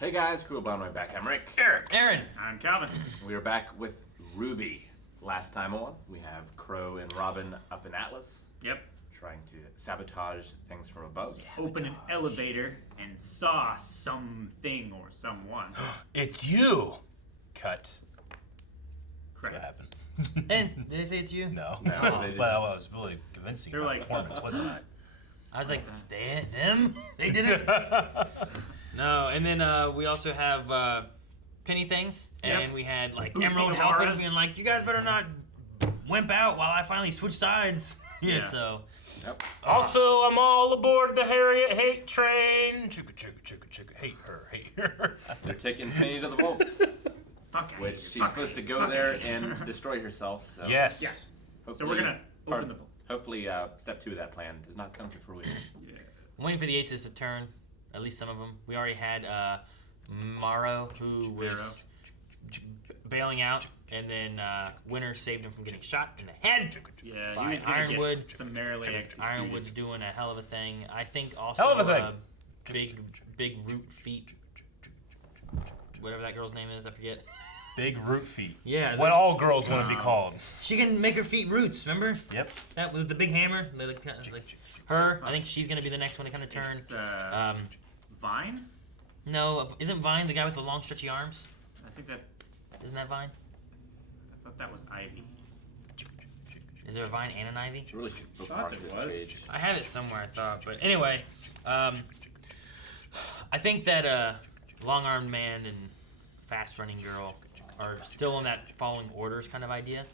Hey guys, Cool Blonde Right Back. I'm Rick. Eric. Aaron. I'm Calvin. We are back with RWBY. Last time on, we have Crow and Robin up in Atlas, Yep. trying to sabotage things from above. Open an elevator and saw something or someone. It's you. Cut. Credits. Did they say it's you? No, No, they didn't. but I was really convincing They're in my like- performance, wasn't I? I was like, them? They did it? No, and then we also have penny things, and Yep. we had like Boosting Emerald the helping, auras. being like, you guys better not wimp out while I finally switch sides. Yeah. So, Yep. Also, I'm all aboard the Harriet hate train. Chugga, chugga, chugga, chugga. Hate her. They're taking Penny to the vault, Fuck which it. she's supposed to go there and destroy herself. So Yes. So we're gonna part- open the vault. Hopefully, step 2 of that plan does not come to fruition. Yeah. I'm waiting for the aces to turn, at least some of them. We already had Morrow, who was bailing out, and then Winter saved him from getting shot in the head. Yeah, by he was gonna Ironwood. get summarily executed. Ironwood's doing a hell of a thing. I think also Hell of a thing. big root feet, whatever that girl's name is, I forget. Big root feet. Yeah, What there's- all girls want to be called. She can make her feet roots. Remember Yep. that with the big hammer? Like her. I think she's gonna be the next one to kind of turn. It's, Vine? No, isn't Vine the guy with the long stretchy arms? I think that. Isn't that Vine? I thought that was Ivy. Is there a Vine and an Ivy? She really should book Thought parts there of was. this page. I have it somewhere, I thought. But anyway, I think that long-armed man and fast-running girl are still in that following orders kind of idea.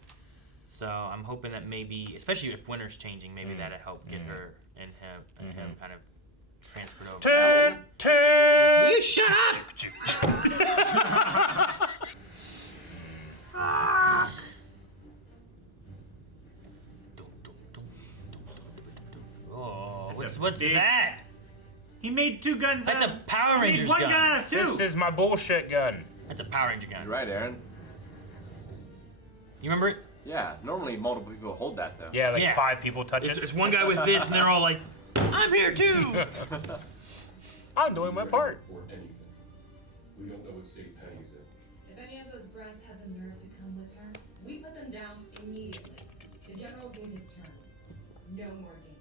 So I'm hoping that maybe, especially if Winter's changing, maybe that'll help get her and him kind of transferred over. Turn. Will you shut up? Oh, That's a what's big- that? He made 2 guns. That's out a of- Power he made Rangers one gun. gun out of 2. This is my bullshit gun. That's a Power Ranger gun. You're right, Aaron. You remember it? Yeah, normally multiple people hold that though. Yeah, like Yeah. 5 people touch It's, it. it's one guy with this, and they're all like, "I'm here too." I'm doing my part. For anything. We don't know what state Penny's in. If any of those brats have the nerve to come with her, we put them down immediately. The general gave his terms. No more games.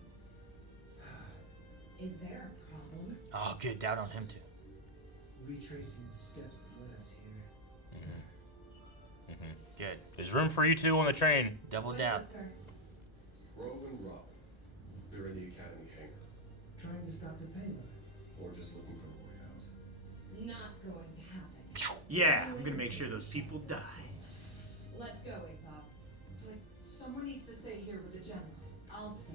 Is there a problem? Oh, good. Doubt on him too. Retracing the steps that led us here. Good. There's room for you two on the train. Double What down. is it, sir? Crow and Robin. They're in the academy hangar. Trying to stop the payload. Or just looking for a way out. Not going to happen. Yeah, I'm gonna make sure those people die. Let's go, Aesops. But someone needs to stay here with the general. I'll stay.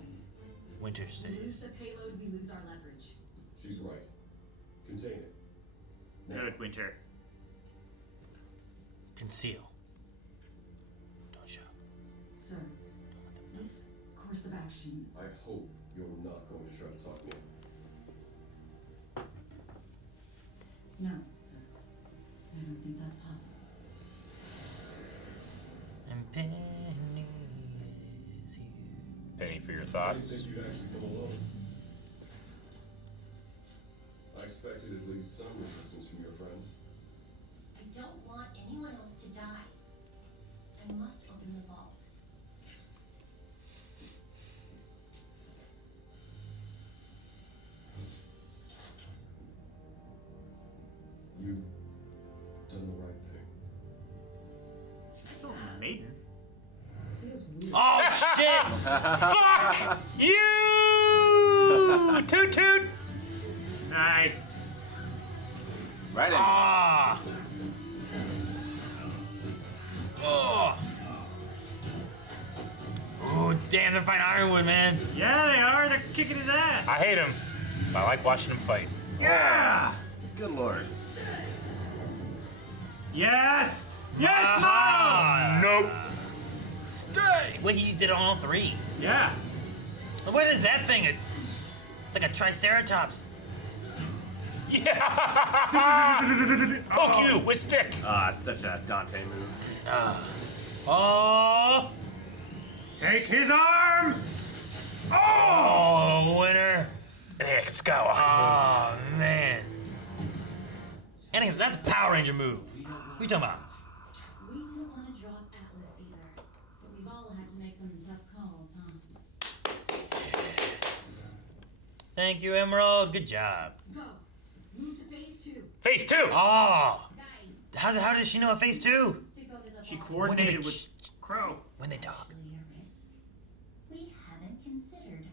Winter We City. lose the payload, we lose our leverage. She's right. Contain it. Now. Good, Winter. Conceal. Don't show. Sir, this course of action, I hope you're not going to try to talk me. no, sir. I don't think that's possible. And Penny is here. Penny for your I thoughts. didn't think you'd actually come alone. I expected at least some resistance from your friends. I don't want anyone else to die. I must open the vault. You've done the right thing. She's still a maiden. Feels weird. Oh shit! Fuck you! Toot toot! Nice. Right in. Ah! Oh! Oh damn! They're fighting Ironwood, man. Yeah, they are. They're kicking his ass. I hate him. But I like watching him fight. Yeah. Good lord. Yes. Yes, Mom. Ah! Nope. Stay! Wait, he did it on all 3. Yeah. What is that thing? It's like a triceratops. Yeah! Poke you with stick. Ah, it's such a Dante move. Oh! Take his arm. Oh, Winter! Anakin Skywalker Oh man! Anakin, that's a Power Ranger move. What are you talking about? We didn't want to drop Atlas either, but we've all had to make some tough calls, huh? Thank you, Emerald. Good job. Go. Move to phase 2. Phase 2. Oh, Guys, how does she know what phase 2? to go to the She vault. coordinated with Crow. When they talk. Actually a risk we haven't considered.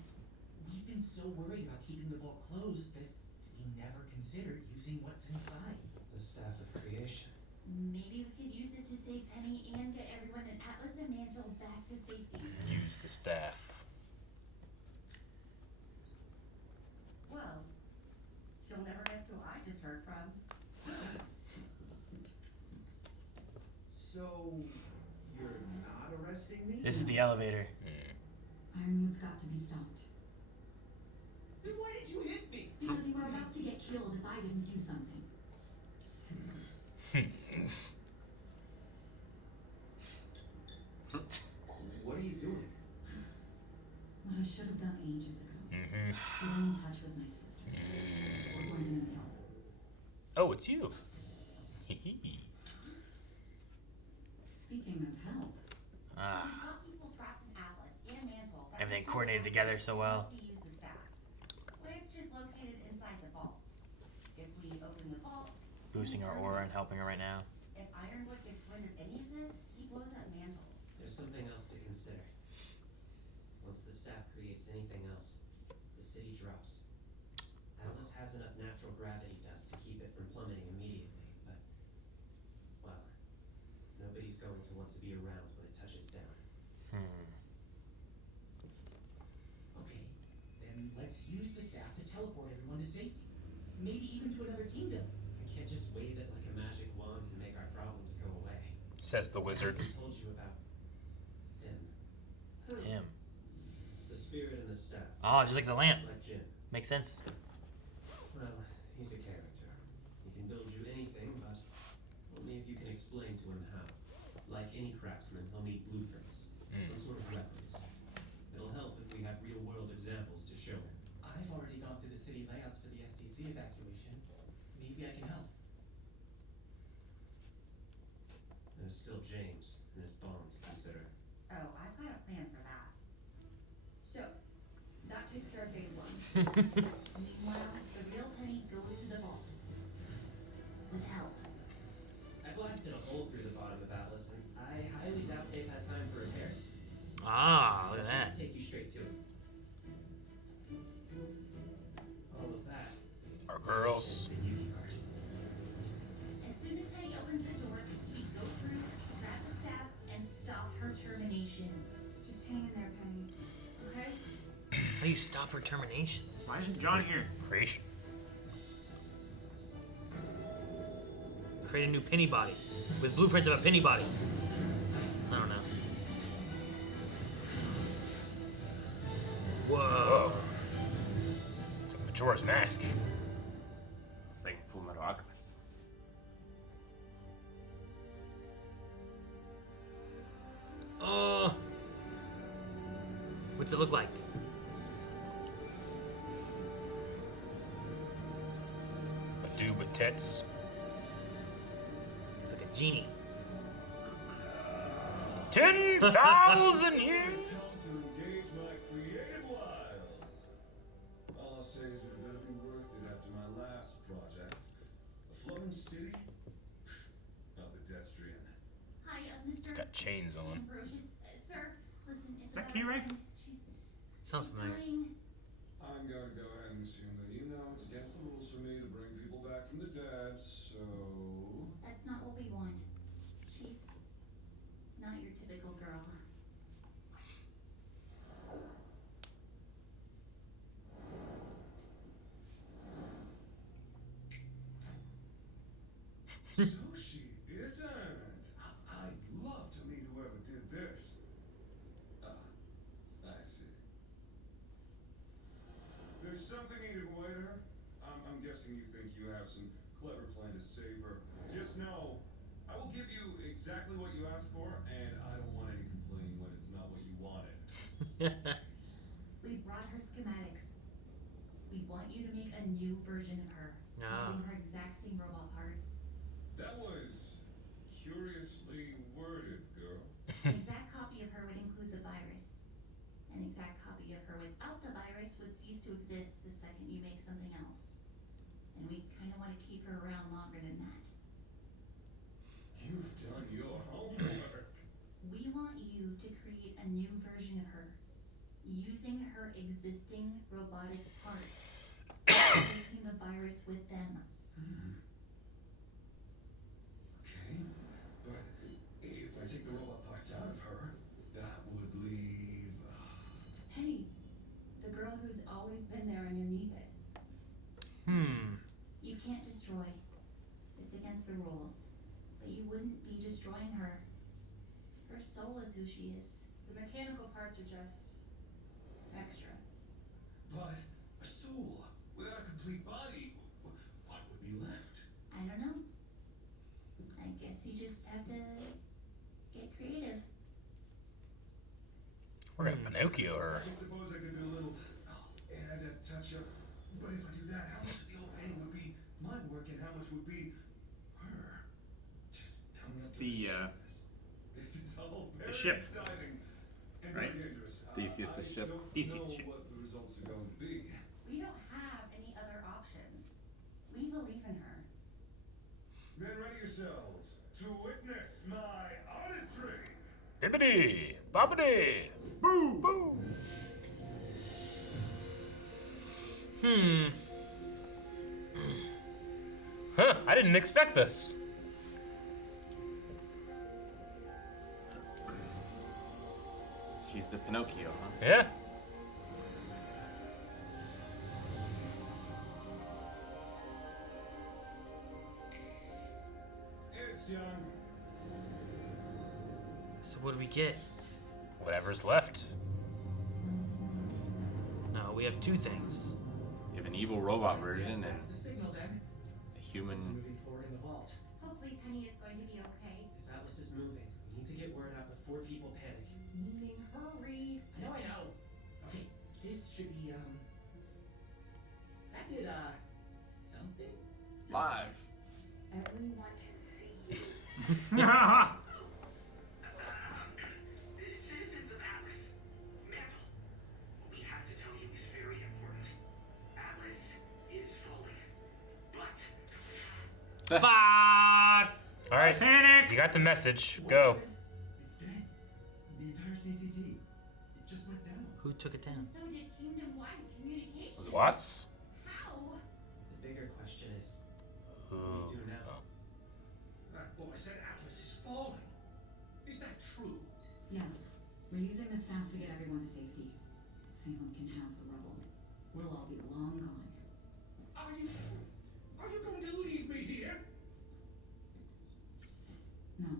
We've been so worried about keeping the vault closed that we never considered using what's inside. The staff of creation. Maybe we could use it to save Penny and get everyone in Atlas and Mantle back to safety. Use the staff. Well, she'll never guess who I just heard from. So, you're not arresting me? This is the elevator. Ironwood's got to be stopped. Then why did you hit me? Because you were about to get killed if I didn't do something. What are you doing? What I should have done ages ago. Mm-hmm. Getting in touch with my sister. We're going to need help. Oh, it's you. Speaking of help, Ah, We've got people trapped in Atlas and Mantle. that everything can coordinated together so well. must be used the staff, which is located inside the vault. If we open the vault, Boosting our aura and helping her right now. if Ironwood gets wind of any of this, he blows up Mantle. There's something else to consider. Once the staff creates anything else, the city drops. Atlas has enough natural gravity dust to keep it from plummeting immediately, but, well, nobody's going to want to be around when it touches down. Okay, then let's use the staff to teleport everyone to safety. Maybe even to another kingdom. I can't just wave it like a magic wand and make our problems go away. Says the wizard. I told you about him. who? Him. The spirit and the staff. Oh, just like the lamp. Like Jim. Makes sense. Well, he's a character. He can build you anything, but only if you can explain to him how. Like any craftsman, he'll need blueprints. Some sort of reference. It'll help if we have real-world examples to show him. I've already gone through the city layouts for the STC evacuation. Maybe I can help. There's still James and his bomb to consider. Oh, I've got a plan for that. So, that takes care of phase 1. Meanwhile, the real Penny goes to the vault. With help. I blasted a hole through the bottom of Atlas, and I highly doubt they've had time for repairs. Ah, look at that. Take you straight to it. All of that, Our girls. the easy part. As soon as Penny opens the door, we go through, grab the staff, and stop her termination. Just hang in there, Penny. Okay? How do you stop her termination? Why isn't John here? Creation. Create a new penny body. With blueprints of a penny body. I don't know. Whoa. It's a Majora's Mask. It's like Full Metal Alchemist. What's it look like? A dude with tits. It's like a genie. 10,000 years. To engage my creative wiles. All I'll say is it better be worth it after my last project. A floating city? Not pedestrian. Hi, Mr. Got chains on. Ambrosius. Sir, listen, it's Is that about Key our Ray? friend. Sounds She's familiar. dying. I'm gonna go ahead and assume that you know it's against the rules for me to bring people back from the dead, so... That's not what we want. She's not your typical girl. So she isn't. I'd love to meet whoever did this. I see. There's something you'd avoid her. I'm guessing you think you have some clever plan to save her. Just know, I will give you exactly what you asked for, and I don't want any complaining when it's not what you wanted. We brought her schematics. We want you to make a new version of her, Ah. using her exact same robot parts. using her existing robotic parts, taking the virus with them. Okay, but if I take the robot parts out of her, that would leave. Penny, the girl who's always been there underneath it. You can't destroy. It's against the rules. But you wouldn't be destroying her. Her soul is who she is. The mechanical parts are just extra. But a soul without a complete body, what would be left? I don't know. I guess you just have to get creative. We're gonna Pinocchio her. I suppose I could do a little add a touch up. But if I do that, how much of the overhang would be my work and how much would be her? Just tell me up to The, surface. This is all very ship, exciting and right? very dangerous. Theseus' ship. I don't Theseus' know ship. what the results are going to be. We don't have any other options. We believe in her. Then ready yourselves to witness my artistry. Bibbidi, bobbidi, boo, boo. Huh, I didn't expect this. She's the Pinocchio, huh? Yeah. It's young. So what do we get? Whatever's left. No, we have two things. You have an evil robot version and That's the signal then. a human. It's moving forward in the vault. Hopefully Penny is going to be okay. If Atlas is moving, we need to get word out before people panic. Moving, hurry. I know. Okay, this should be, that did, something? Live. Everyone can see. Citizens of Atlas, Mantle, we have to tell you is very important. Atlas is falling, but Fuck! All right, Panic! you got the message. Go. It's dead. The entire CCT. It just went down. Who took it down? And so did kingdom-wide communication. Was it Watts? How? The bigger question is, what Ooh. do we do now? That boy said Atlas is falling. Is that true? Yes, we're using the staff to get everyone to safety. Salem can have the rubble. We'll all be long gone. Are you going to leave me here? No.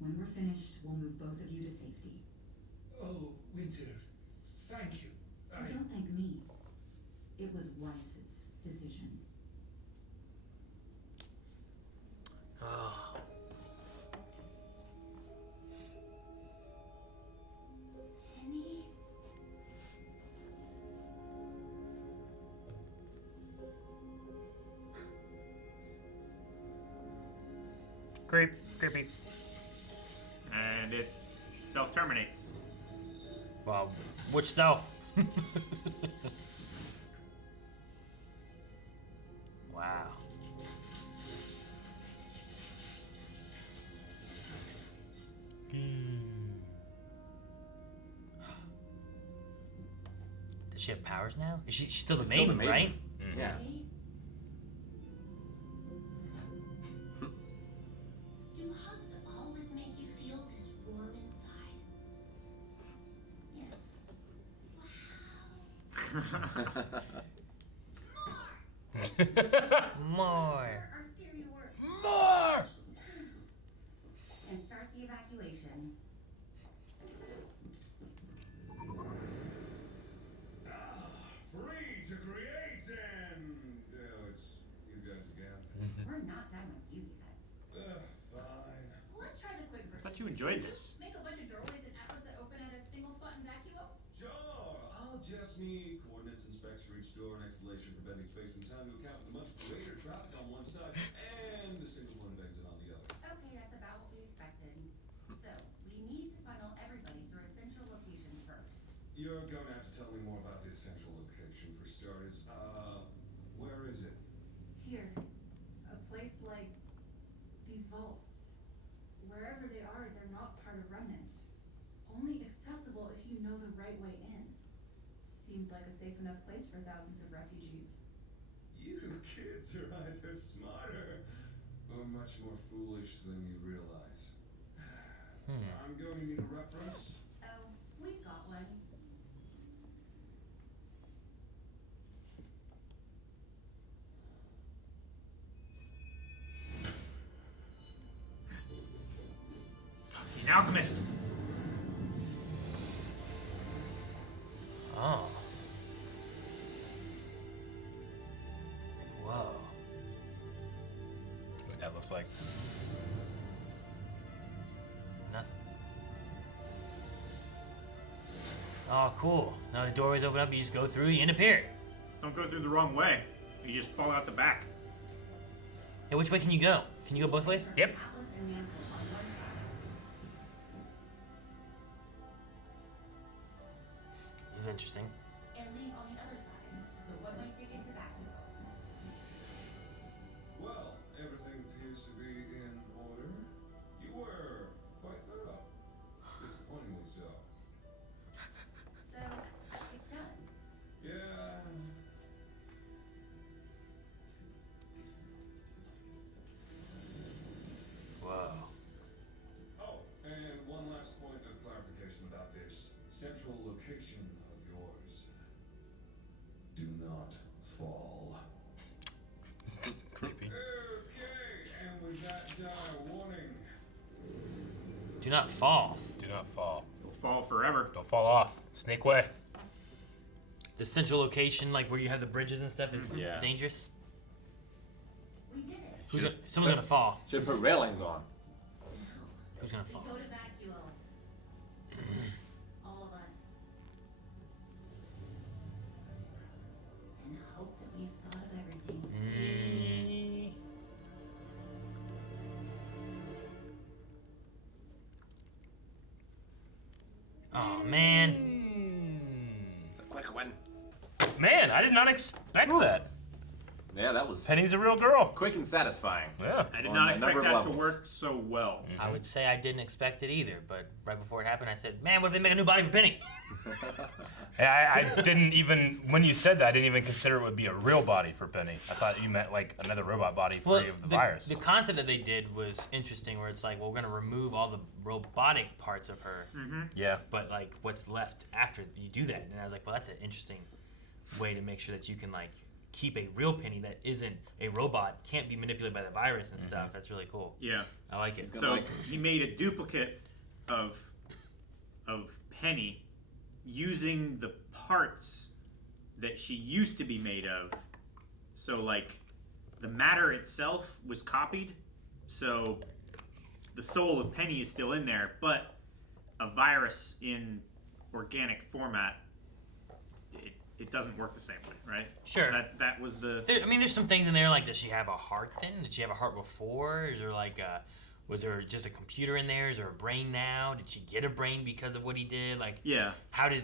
When we're finished, we'll move both of you to safety. Oh, Winter, thank you. Don't thank me. It was Weiss's decision. Oh. Penny? Creepy. And it self-terminates. Well, which self? Wow. Does she have powers now? Is she's still the She's still the maiden, maiden. right? Yeah. Okay. Do hugs always make you feel this warm inside? Yes. Wow. More. Our theory works. More. And start the evacuation. Free to create and it's you guys again. We're not done with you yet. Fine. Let's try the quick I version. thought you enjoyed this. Make a bunch of doorways in Atlas that open at a single spot and vacuum. Sure. I'll just need coordinates and specs for each door and explanation for bending space and time to account for the much greater traffic on one side and the single point of exit on the other. Okay, that's about what we expected. So, we need to funnel everybody through a central location first. You're gonna have to tell me more about this central location for starters. Where is it? Here, a place like these vaults. Wherever they are, they're not part of Remnant. Only accessible if you know the right way seems like a safe enough place for thousands of refugees. You kids are either smarter or much more foolish than you realize. I'm going to need a reference. Oh, we've got one. He's an alchemist. Oh. Whoa. What that looks like. Nothing. Oh, cool. Now the doorways open up, you just go through, you end up here. Don't go through the wrong way. You just fall out the back. Hey, which way can you go? Can you go both ways? Yep. Atlas and Mantle on one side. This is interesting. And leave on the other side. The one-way ticket to that. Well, everything appears to be in order. You were quite thorough. Disappointingly so. So, it's done. Yeah. Whoa. Oh, and one last point of clarification about this central location of yours. Do not fall. Creepy. Okay, and with that dire warning, Do not fall. Do not fall. You'll fall forever. Don't fall off. Snake way. The central location, like where you have the bridges and stuff, is Yeah. dangerous. We did it. Someone's gonna fall. Should put railings on. Who's gonna We fall? go to vacuum. All of us. And hope that we've thought of everything. Oh man. It's a quick one. Man, I did not expect that. Yeah, that was Penny's a real girl. quick and satisfying. Yeah. I did On not a expect number of that to levels. work so well. I would say I didn't expect it either, but right before it happened, I said, "Man, what if they make a new body for Penny?" Yeah, I didn't even, when you said that, I didn't even consider it would be a real body for Penny. I thought you meant like another robot body free of the virus. The concept that they did was interesting, where it's like, well, we're gonna remove all the robotic parts of her, Yeah. but like, what's left after you do that? And I was like, well, that's an interesting way to make sure that you can like keep a real Penny that isn't a robot, can't be manipulated by the virus and stuff. That's really cool. Yeah. I like it. So he made a duplicate of Penny using the parts that she used to be made of. So like the matter itself was copied. So the soul of Penny is still in there, but a virus in organic format, it doesn't work the same way, right? Sure. That was the. I mean, there's some things in there like, does she have a heart then? Did she have a heart before? Is there like was there just a computer in there? Is there a brain now? Did she get a brain because of what he did? Like, Yeah.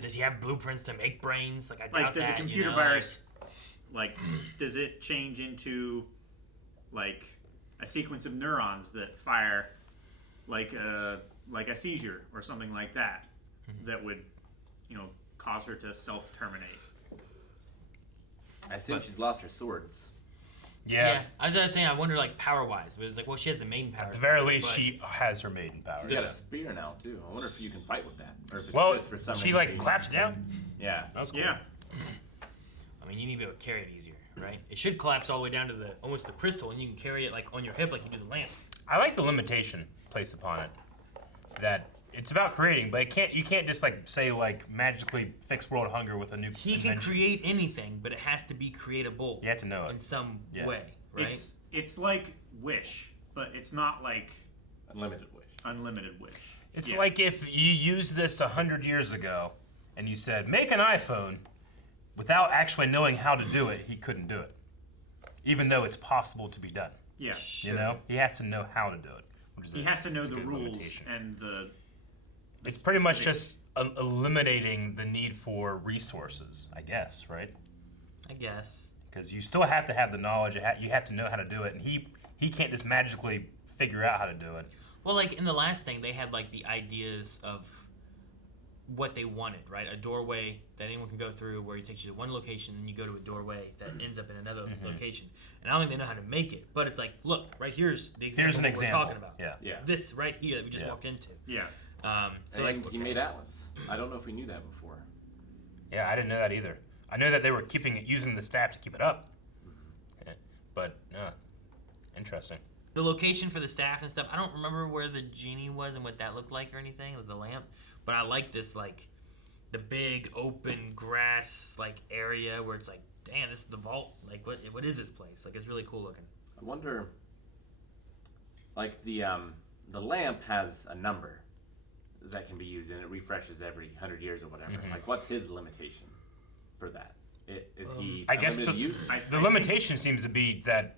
does he have blueprints to make brains? Like, I Like, doubt does that. a computer you know? virus, like, does it change into, like, a sequence of neurons that fire, like a seizure or something like that, that would, cause her to self-terminate? I assume she's lost her swords. Yeah. I was saying, I wonder, like, power-wise. But it's like, well, she has the maiden power. At the very least, but- she has her maiden powers. She's got a spear now too. I wonder if you can fight with that, or if it's Well, just for some she reason like claps it down. Yeah. That was cool. Yeah. I mean, you need to be able to carry it easier, right? It should collapse all the way down to almost the crystal, and you can carry it, like, on your hip like you do the lamp. I like the limitation placed upon it. That it's about creating, but you can't just like say like magically fix world hunger with a new He can invention. create anything, but it has to be creatable. You have to know it. in some Yeah. way, right? It's like Wish, but it's not like Unlimited wish. unlimited Wish. It's Yeah. like if you used this 100 years ago and you said, make an iPhone, without actually knowing how to do it, he couldn't do it. Even though it's possible to be done. Yeah. You know? He has to know how to do it. Which is He has to know the good rules limitation. and the It's pretty much specific- just eliminating the need for resources, I guess, right? I guess. Because you still have to have the knowledge, you have to know how to do it, and he can't just magically figure out how to do it. Well, like in the last thing, they had like the ideas of what they wanted, right? A doorway that anyone can go through where it takes you to one location and you go to a doorway that ends up in another location. And I don't think they know how to make it, but it's like, look, right here's the example Here's an of what example. we're talking about. Yeah. Yeah. This right here that we just Yeah. walked into. Yeah. So And like he made Atlas. I don't know if we knew that before. Yeah, I didn't know that either. I know that they were using the staff to keep it up. Yeah, but interesting. the location for the staff and stuff. I don't remember where the genie was and what that looked like or anything with the lamp, but I like this like the big open grass like area where it's like, damn, this is the vault. Like what is this place? Like it's really cool looking. I wonder, like the lamp has a number that can be used and it refreshes every 100 years or whatever. Like, what's his limitation for that? Is he I guess unlimited use? the limitation seems to be that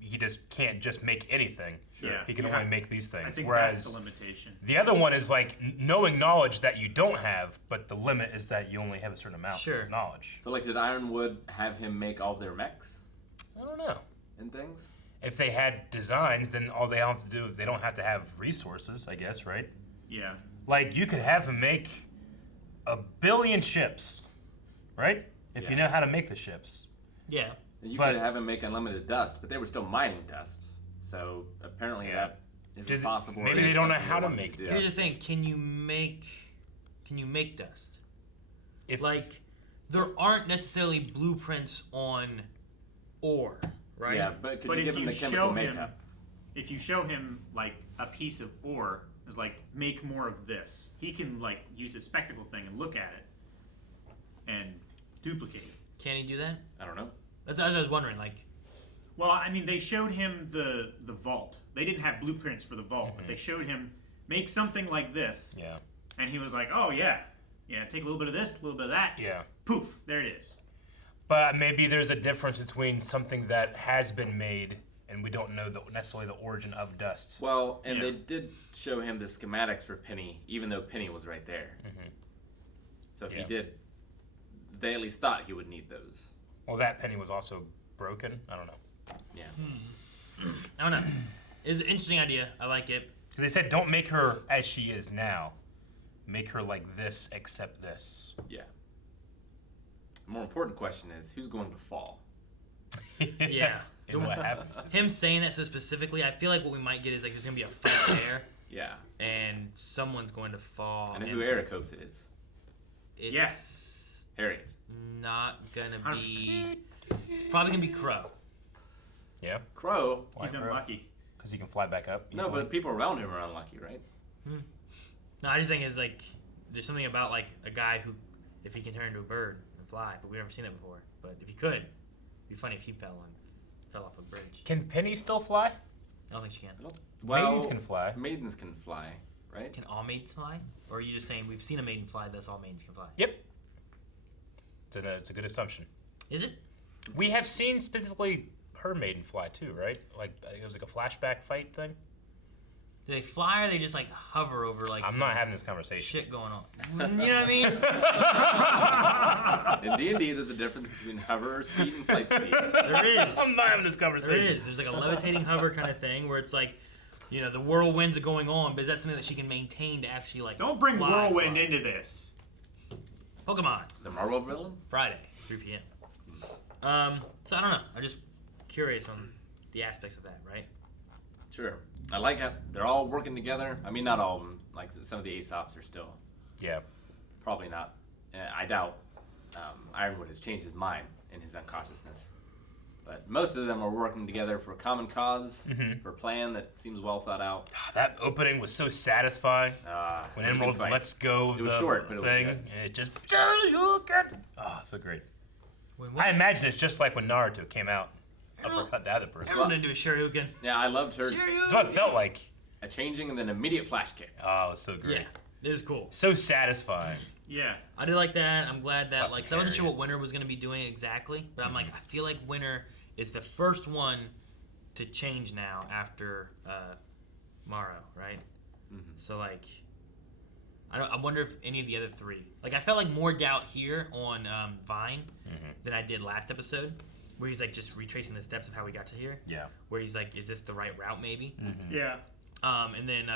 he just can't just make anything. Sure. Yeah. He can You only have- make these things. I think Whereas that's the limitation. the other one is like knowing knowledge that you don't have, but the limit is that you only have a certain amount Sure. of knowledge. So, like, did Ironwood have him make all their mechs I don't know. and things? If they had designs, then all they have to do is they don't have to have resources, I guess, right? Yeah. Like, you could have him make 1 billion ships, right? If you know how to make the ships. Yeah. And you But- could have him make unlimited dust, but they were still mining dust. So apparently that isn't possible. or maybe they isn't don't know something how to wanted make do. Here's the thing: can you make dust? If Like, there aren't necessarily blueprints on ore, right? Yeah, but could But you if give him you the chemical show him, makeup? if you show him like a piece of ore, is like make more of this. He can like use his spectacle thing and look at it and duplicate it. Can he do that? I don't know. That's what I was wondering. Like, Well, I mean, they showed him the vault. They didn't have blueprints for the vault, but they showed him make something like this, Yeah. and he was like, "Oh yeah, take a little bit of this, a little bit of that, Yeah. poof, there it is." But maybe there's a difference between something that has been made and we don't know necessarily the origin of dust. Well, and Yeah. they did show him the schematics for Penny, even though Penny was right there. So if he Yeah. did, they at least thought he would need those. Well, that penny was also broken. I don't know. Yeah. I don't know. It's an interesting idea. I like it. Because they said don't make her as she is now. Make her like this, except this. Yeah. The more important question is who's going to fall? Yeah. And what happens? Him saying that so specifically, I feel like what we might get is like there's gonna be a fight there, Yeah. and someone's going to fall. And who Eric hopes it is. It's Yeah. Harriet. not gonna be. It's probably gonna be Crow. Yeah. Crow. He's unlucky. Because he can fly back up. No, but people around him are unlucky, right? No, I just think it's like there's something about like a guy who, if he can turn into a bird and fly, but we've never seen that before. But if he could, it'd be funny if he fell off a bridge. Can Penny still fly? I don't think she can. Maidens can fly. Maidens can fly, right? Can all maidens fly? Or are you just saying we've seen a maiden fly, thus all maidens can fly? Yep. It's a good assumption. Is it? We have seen specifically her maiden fly too, right? Like it was like a flashback fight thing. Do they fly or they just like hover over like I'm some not having this conversation. shit going on? You know what I mean? In D&D, there's a difference between hover speed and flight speed. There is. I'm not having this There conversation. is. There's like a levitating hover kind of thing where it's like, you know, the whirlwinds are going on, but is that something that she can maintain to actually like Don't bring fly? whirlwind into this. Pokemon. The Marvel villain? Friday, 3 p.m. So I don't know. I'm just curious on the aspects of that, right? Sure. I like how they're all working together. I mean, not all of them. Like some of the Aesops are still Yeah. probably not. I doubt Ironwood has changed his mind in his unconsciousness. But most of them are working together for a common cause, for a plan that seems well thought out. That opening was so satisfying. When it was a good Emerald fight. lets go of It was the short, but it was thing, good. and it just oh, so great. I imagine it's just like when Naruto came out, uppercut the other person. Everyone into a Shoryuken. Yeah, I loved her. That's what it felt like. A changing and then immediate flash kick. Oh, it was so great. Yeah, it was cool. So satisfying. Yeah. I did like that. I'm glad that, like, 'cause I wasn't sure Harriet. what Winter was going to be doing exactly, but I'm like, I feel like Winter is the first one to change now after Morrow, right? So, like, I wonder if any of the other three, like, I felt like more doubt here on Vine than I did last episode, where he's like just retracing the steps of how we got to here. Yeah. Where he's like, is this the right route, maybe? Yeah. And then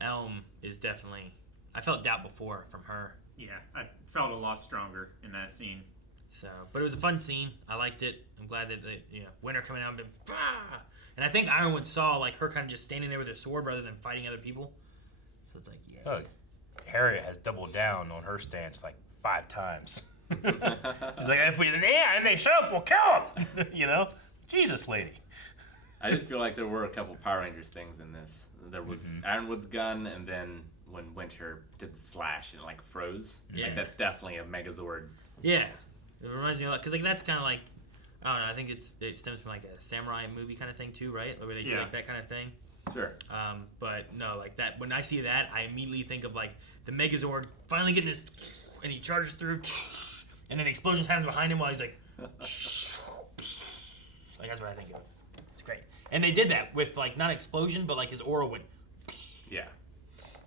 Elm is definitely I felt doubt before from her. Yeah, I felt a lot stronger in that scene. So, but it was a fun scene. I liked it. I'm glad that Winter coming out and being, bah! And I think Ironwood saw like her kind of just standing there with her sword rather than fighting other people. So it's like, yeah. Oh, Harriet has doubled down on her stance like 5 times. She's like, if we and they show up, we'll kill them. You know, Jesus, lady. I did feel like there were a couple Power Rangers things in this. There was Ironwood's gun, and then when Winter did the slash and it like froze. Yeah. Like that's definitely a Megazord. Yeah, it reminds me of because like that's kind of like I don't know. I think it stems from like a samurai movie kind of thing too, right? Where they do like that kind of thing. Sure. But no, like that. When I see that, I immediately think of like the Megazord finally getting his, and he charges through, and then the explosions happens behind him while he's like, like that's what I think of. It's great, and they did that with like not explosion, but like his aura went. Yeah.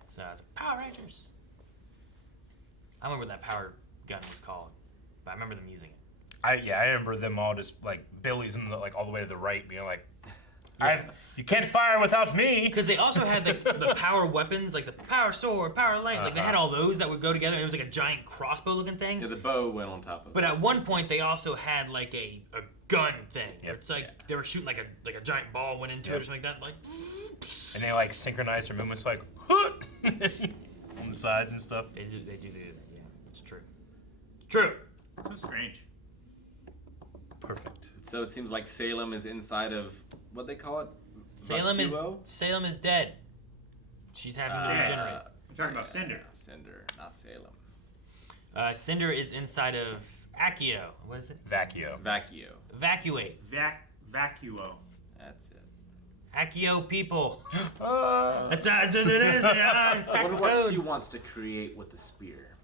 So it's Power Rangers. I don't remember what that power gun was called, but I remember them using it. I remember them all just like Billy's in the, like all the way to the right, being like, you can't fire without me. Because they also had like the power weapons, like the power sword, power light. Like they had all those that would go together, and it was like a giant crossbow looking thing. Yeah, the bow went on top of it. But at one point, they also had like a gun thing. Where it's like they were shooting like a giant ball went into it or something like that. Like, and they like synchronize their movements like on the sides and stuff. They do that. Yeah, it's true. It's true. So strange. Perfect. So it seems like Salem is inside of what they call it. Salem is dead. She's having to regenerate. You're talking about Cinder. Cinder, not Salem. Cinder is inside of Accio. What is it? Vacuo. Evacuate. Vacuo. That's it. Accio people. That's what it is. I wonder what she wants to create with the spear.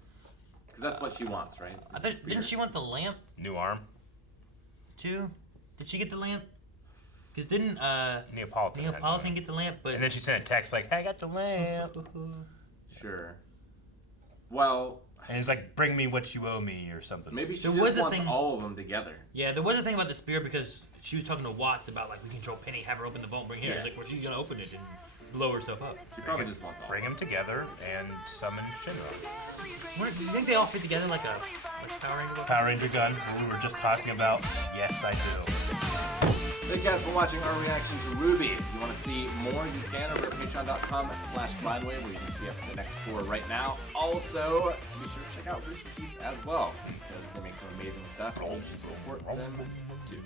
Because that's what she wants, right? Didn't she want the lamp? New arm. Too? Did she get the lamp? Because didn't Neapolitan get the lamp? But and then she sent a text like, "Hey, I got the lamp." Sure. Well. And he's like, "Bring me what you owe me" or something. Maybe she just wants all of them together. Yeah, there was a thing about the spear because she was talking to Watts about like we control Penny, have her open the vault, bring here. It's like, well, she's gonna open it and blow herself up. She probably just wants all. Bring them together and summon Shinra. Do you think they all fit together like a Power Ranger gun? Power Ranger gun, we were just talking about. Yes, I do. Thank you guys for watching our reaction to RWBY. If you want to see more, you can over at patreon.com/blindwave, where you can see up to the next 4 right now. Also, be sure to check out Rooster Teeth as well, because they make some amazing stuff, and you should support them too.